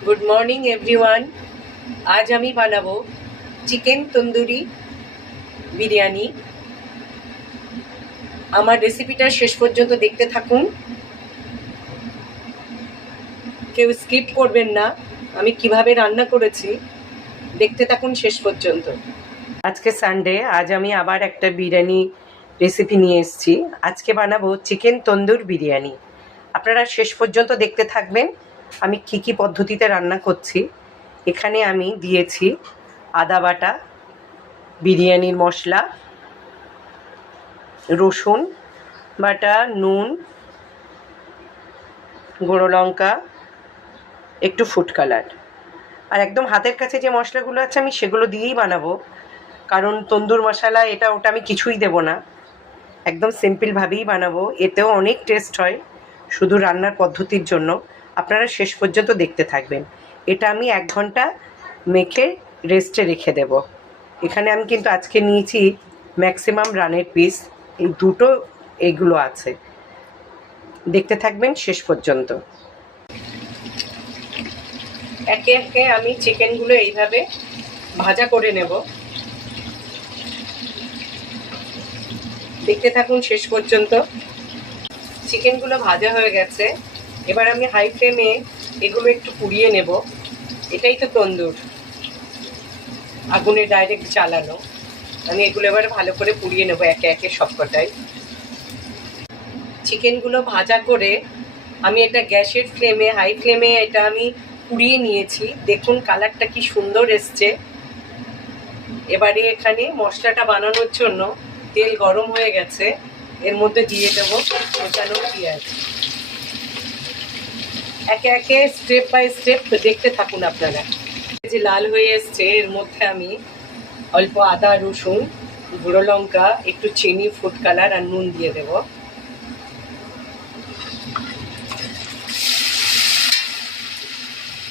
Good morning everyone. আজ আমি বানাবো চিকেন তন্দুরি বিরিয়ানি। আমার রেসিপিটা শেষ পর্যন্ত দেখতে থাকুন, কেউ স্কিপ করবেন না। আমি কিভাবে রান্না করেছি দেখতে থাকুন শেষ পর্যন্ত। আজকে সানডে, আজ আমি আবার একটা বিরিয়ানি রেসিপি নিয়ে এসেছি। আজকে বানাবো চিকেন তন্দুর বিরিয়ানি। আপনারা শেষ পর্যন্ত দেখতে থাকবেন আমি কি পদ্ধতিতে রান্না করছি। এখানে আমি দিয়েছি আদা বাটা, বিরিয়ানির মশলা, রসুন বাটা, নুন, গুঁড়ো লঙ্কা, একটু ফুড কালার। আর একদম হাতের কাছে যে মশলাগুলো আছে আমি সেগুলো দিয়েই বানাবো, কারণ তন্দুর মশলা এটা ওটা আমি কিছুই দেব না, একদম সিম্পলভাবেই বানাবো। এতেও অনেক টেস্ট হয়, শুধু রান্নার পদ্ধতির জন্য। আপনারা শেষ পর্যন্ত দেখতে থাকবেন। এটা আমি 1 ঘন্টা মেখে রেস্টে রেখে দেব। এখানে আমি কিন্তু আজকে নিয়েছি ম্যাক্সিমাম রানের পিস, এই দুটো এইগুলো আছে। দেখতে থাকবেন শেষ পর্যন্ত। একে একে আমি চিকেনগুলো এইভাবে ভাজা করে নেব। দেখতে থাকুন শেষ পর্যন্ত। চিকেনগুলো ভাজা হয়ে গেছে, এবার আমি হাই ফ্লেমে এগুলো একটু পুড়িয়ে নেব। এটাই তো তন্দুর, আগুনে ডাইরেক্ট জ্বালানো। আমি এগুলো এবার ভালো করে পুড়িয়ে নেব একে একে সবকটাই। চিকেনগুলো ভাজা করে আমি এটা গ্যাসের ফ্লেমে, হাই ফ্লেমে এটা আমি পুড়িয়ে নিয়েছি। দেখুন কালারটা কি সুন্দর এসছে। এবারে এখানে মশলাটা বানানোর জন্য তেল গরম হয়ে গেছে, এর মধ্যে দিয়ে দেবো কোচানো পেঁয়াজ। একে একে স্টেপ বাই স্টেপ দেখতে থাকুন আপনারা। যে লাল হয়ে এসছে, এর মধ্যে আমি অল্প আদা, রসুন, গুঁড়ো লঙ্কা, একটু চিনি, ফুড কালার আর নুন দিয়ে দেব।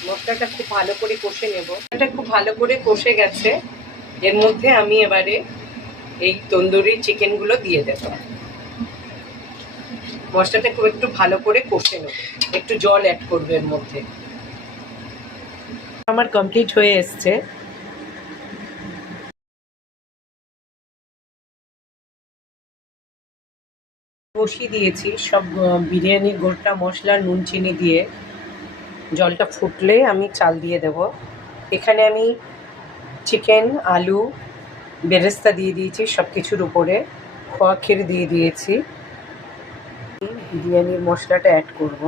মশলাটা খুব ভালো করে কষে নেব। এটা খুব ভালো করে কষে গেছে, এর মধ্যে আমি এবারে এই তন্দুরি চিকেনগুলো দিয়ে দেব। মশলাটা খুব একটু ভালো করে কষে নেব, একটু জল অ্যাড করবে এর মধ্যে। আমার কমপ্লিট হয়ে এসছে। বসিয়ে দিয়েছি সব বিরিয়ানির গোটা মশলা, নুন চিনি দিয়ে। জলটা ফুটলে আমি চাল দিয়ে দেব। এখানে আমি চিকেন, আলু, বেরেস্তা দিয়ে দিয়েছি সব কিছুর উপরে, খোয়া ক্ষীর দিয়ে দিয়েছি। বিরিয়ানির মশলাটা অ্যাড করব।